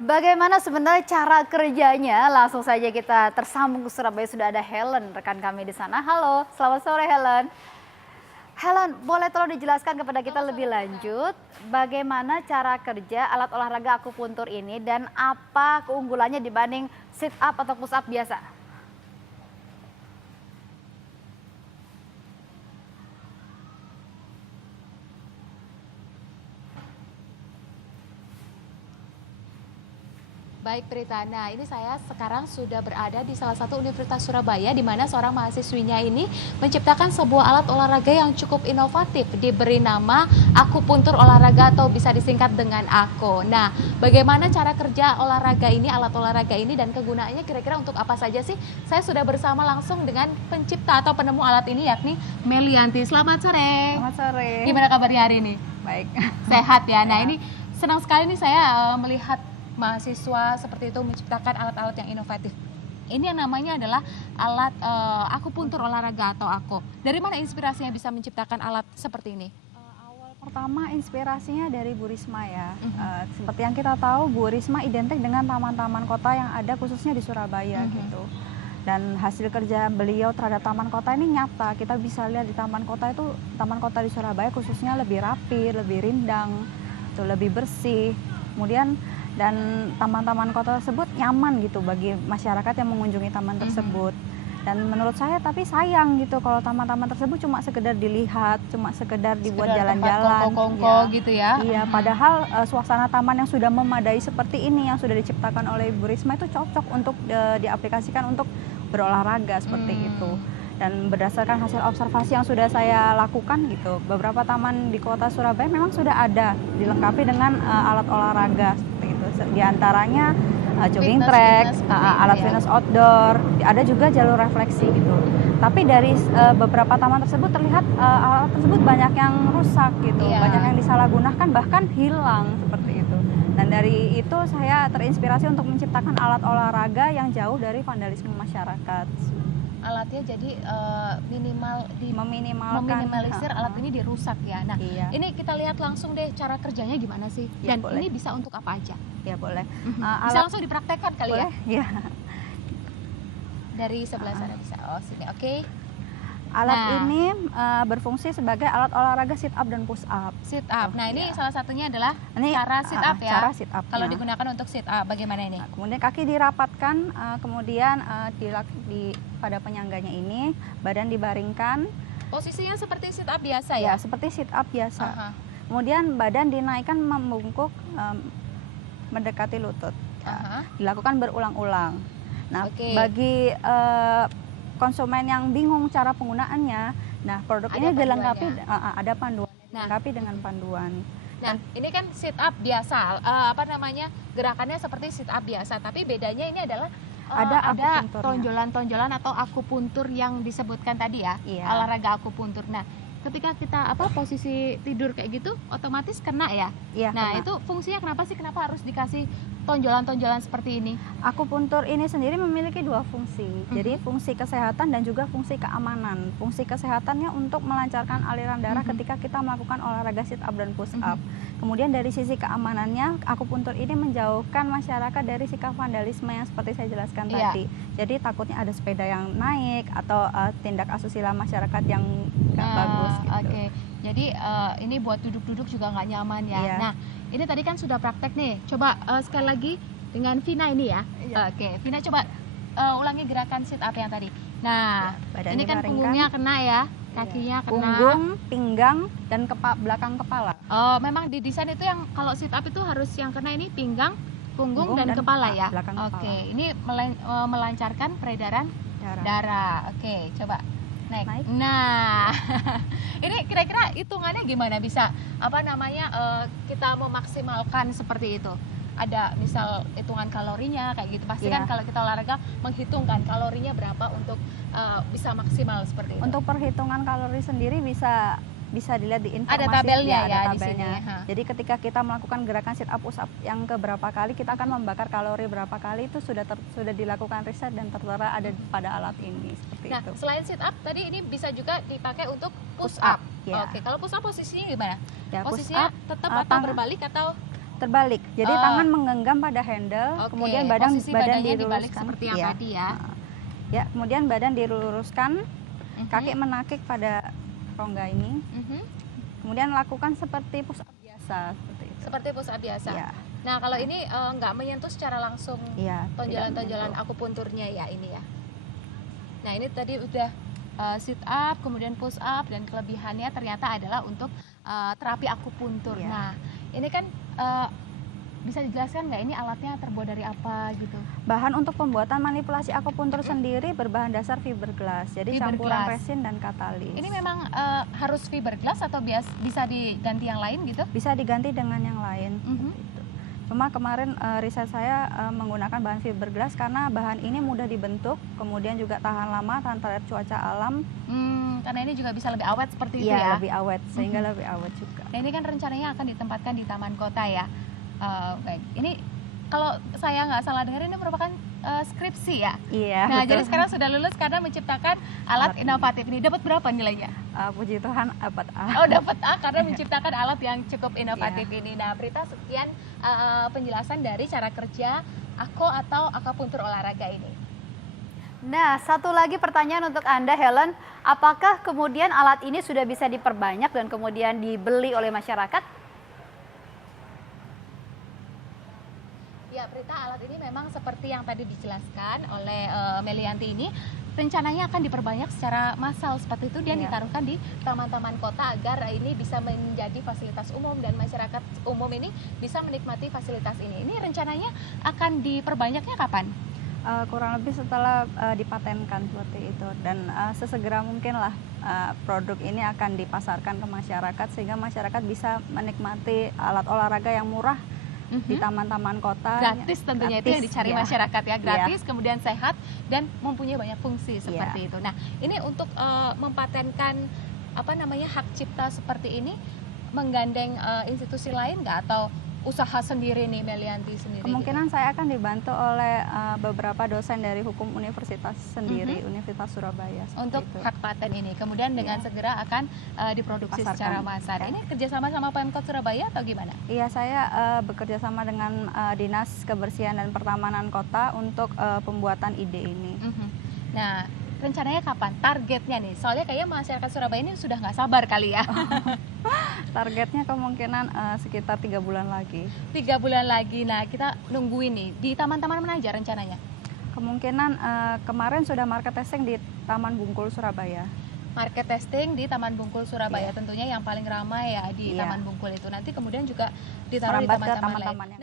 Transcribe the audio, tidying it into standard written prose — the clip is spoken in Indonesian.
Bagaimana sebenarnya cara kerjanya? Langsung saja kita tersambung ke Surabaya, sudah ada Helen, rekan kami di sana. Halo, selamat sore Helen. Helen, boleh tolong dijelaskan kepada kita lebih lanjut bagaimana cara kerja alat olahraga akupuntur ini dan apa keunggulannya dibanding sit up atau push up biasa? Baik Prita, nah ini saya sekarang sudah berada di salah satu Universitas Surabaya di mana seorang mahasiswinya ini menciptakan sebuah alat olahraga yang cukup inovatif diberi nama akupuntur olahraga atau bisa disingkat dengan AKO. Nah, bagaimana cara kerja olahraga ini, alat olahraga ini dan kegunaannya kira-kira untuk apa saja sih? Saya sudah bersama langsung dengan pencipta atau penemu alat ini yakni Melianti. Selamat sore. Selamat sore. Gimana kabarnya hari ini? Baik. Sehat ya. Nah, ini senang sekali nih saya melihat mahasiswa seperti itu menciptakan alat-alat yang inovatif. Ini yang namanya adalah alat akupuntur olahraga atau AKO. Dari mana inspirasinya bisa menciptakan alat seperti ini? Awal pertama inspirasinya dari Bu Risma ya. Seperti yang kita tahu, Bu Risma identik dengan taman-taman kota yang ada khususnya di Surabaya gitu. Dan hasil kerja beliau terhadap taman kota ini nyata. Kita bisa lihat di taman kota itu, taman kota di Surabaya khususnya lebih rapi, lebih rindang, itu lebih bersih. Kemudian dan taman-taman kota tersebut nyaman gitu bagi masyarakat yang mengunjungi taman tersebut. Dan menurut saya tapi sayang gitu kalau taman-taman tersebut cuma sekedar dilihat, cuma sekedar dibuat jalan-jalan kongko gitu ya. Iya, padahal suasana taman yang sudah memadai seperti ini yang sudah diciptakan oleh Bu Risma itu cocok untuk diaplikasikan untuk berolahraga seperti itu. Dan berdasarkan hasil observasi yang sudah saya lakukan gitu, beberapa taman di kota Surabaya memang sudah ada dilengkapi dengan alat olahraga seperti itu. Di antaranya jogging track, alat fitness outdoor, ada juga jalur refleksi gitu. Tapi dari beberapa taman tersebut terlihat alat tersebut banyak yang rusak gitu, banyak yang disalahgunakan bahkan hilang seperti itu. Dan dari itu saya terinspirasi untuk menciptakan alat olahraga yang jauh dari vandalisme masyarakat. Alatnya jadi meminimalisir alat ini dirusak ya. Nah, ini kita lihat langsung deh cara kerjanya gimana sih? Dan boleh. Ini bisa untuk apa aja? Ya boleh. Bisa langsung dipraktekkan kali boleh? Ya? Dari sebelah sana bisa. Oh sini, oke. Alat ini berfungsi sebagai alat olahraga sit up dan push up. Sit up. Nah ini salah satunya adalah cara sit up ya. Cara sit up. Kalau digunakan untuk sit up, bagaimana ini? Kemudian kaki dirapatkan, kemudian pada penyangganya ini badan dibaringkan. Posisinya seperti sit up biasa ya? Ya, seperti sit up biasa. Kemudian badan dinaikkan membungkuk mendekati lutut. Dilakukan berulang-ulang. Nah, bagi konsumen yang bingung cara penggunaannya, nah produk ini dilengkapi ada panduan, dilengkapi dengan panduan. Nah, ini kan sit up biasa, gerakannya seperti sit up biasa, tapi bedanya ini adalah ada tonjolan-tonjolan atau akupuntur yang disebutkan tadi ya, olahraga akupuntur. Nah, ketika kita posisi tidur kayak gitu, otomatis kena ya. Nah, kena. Itu fungsinya kenapa harus dikasih tonjolan-tonjolan seperti ini? Akupuntur ini sendiri memiliki dua fungsi. Jadi fungsi kesehatan dan juga fungsi keamanan. Fungsi kesehatannya untuk melancarkan aliran darah ketika kita melakukan olahraga sit up dan push up. Kemudian dari sisi keamanannya, akupuntur ini menjauhkan masyarakat dari sikap vandalisme yang seperti saya jelaskan tadi. Jadi takutnya ada sepeda yang naik atau tindak asusila masyarakat yang nggak bagus gitu. Jadi ini buat duduk-duduk juga nggak nyaman ya. Nah, ini tadi kan sudah praktek nih. Coba sekali lagi dengan Vina ini ya. Vina coba ulangi gerakan sit up yang tadi. Nah, ini kan punggungnya kena ya, kakinya kena. Punggung, pinggang, dan belakang kepala. Oh, memang di desain itu yang kalau sit up itu harus yang kena ini pinggang, punggung dan kepala ya. Ini melancarkan peredaran darah. Coba naik. Nah, ini kira-kira hitungannya gimana bisa kita memaksimalkan seperti itu? Ada misal hitungan kalorinya kayak gitu. Pasti kan kalau kita olahraga menghitungkan kalorinya berapa untuk bisa maksimal seperti itu. Untuk perhitungan kalori sendiri bisa dilihat di informasi. Ada tabelnya ada tabelnya. Di sini. Jadi ketika kita melakukan gerakan sit up push up yang keberapa kali, kita akan membakar kalori berapa kali, itu sudah dilakukan riset dan tertera ada pada alat ini seperti itu. Selain sit up tadi ini bisa juga dipakai untuk push up. Kalau push up posisinya gimana? Posisinya tetap atau berbalik atau Terbalik. Jadi tangan menggenggam pada handle, kemudian badan dibalik diluruskan seperti yang tadi ya. Ya, kemudian badan diluruskan, kaki menakik pada rongga ini. Kemudian lakukan seperti push up biasa seperti itu. Seperti push up biasa. Ya. Nah, kalau ini nggak menyentuh secara langsung tonjolan-tonjolan akupunturnya ya ini ya. Nah, ini tadi udah sit up, kemudian push up, dan kelebihannya ternyata adalah untuk terapi akupuntur. Ya. Nah, ini kan bisa dijelaskan nggak ini alatnya terbuat dari apa gitu? Bahan untuk pembuatan manipulasi akupuntur sendiri berbahan dasar fiberglass. Jadi campuran resin dan katalis. Ini memang harus fiberglass atau bisa diganti yang lain gitu? Bisa diganti dengan yang lain. Gitu. Cuma kemarin riset saya menggunakan bahan fiberglass karena bahan ini mudah dibentuk, kemudian juga tahan lama, tahan terhadap cuaca alam. Karena ini juga bisa lebih awet seperti itu ya? Iya, lebih awet, sehingga lebih awet juga. Nah, ini kan rencananya akan ditempatkan di taman kota ya. Baik, ini kalau saya nggak salah dengar ini merupakan skripsi ya? Iya. Nah, betul. jadi sekarang sudah lulus karena menciptakan alat inovatif ini. Dapat berapa nilainya? Puji Tuhan dapat A. Oh, dapat A karena menciptakan alat yang cukup inovatif ini. Nah, Prita, sekian penjelasan dari cara kerja AKO atau akupuntur olahraga ini. Nah, satu lagi pertanyaan untuk Anda, Helen. Apakah kemudian alat ini sudah bisa diperbanyak dan kemudian dibeli oleh masyarakat? Ya, Prita, alat ini memang seperti yang tadi dijelaskan oleh Melianti ini, rencananya akan diperbanyak secara massal seperti itu, dia ditaruhkan di taman-taman kota agar ini bisa menjadi fasilitas umum dan masyarakat umum ini bisa menikmati fasilitas ini. Ini rencananya akan diperbanyaknya kapan? Kurang lebih setelah dipatenkan seperti itu, dan sesegera mungkin lah produk ini akan dipasarkan ke masyarakat sehingga masyarakat bisa menikmati alat olahraga yang murah di taman-taman kota. Gratis tentunya, itu yang dicari masyarakat ya, gratis, kemudian sehat dan mempunyai banyak fungsi seperti itu. Nah, ini untuk mempatenkan hak cipta seperti ini menggandeng institusi lain nggak, atau usaha sendiri nih Melianti sendiri? Kemungkinan saya akan dibantu oleh beberapa dosen dari hukum universitas sendiri, Universitas Surabaya. Untuk hak paten ini, kemudian dengan segera akan diproduksi secara massal. Ini kerjasama sama Pemkot Surabaya atau gimana? Iya, saya bekerja sama dengan Dinas Kebersihan dan Pertamanan Kota untuk pembuatan ide ini. Nah, rencananya kapan? Targetnya nih, soalnya kayaknya masyarakat Surabaya ini sudah nggak sabar kali ya. Targetnya kemungkinan sekitar 3 bulan lagi. 3 bulan lagi. Nah, kita nungguin nih. Di taman-taman mana aja rencananya? Kemungkinan kemarin sudah market testing di Taman Bungkul Surabaya. Market testing di Taman Bungkul Surabaya, tentunya yang paling ramai ya di Taman Bungkul itu. Nanti kemudian juga ditaruh di taman-taman lain.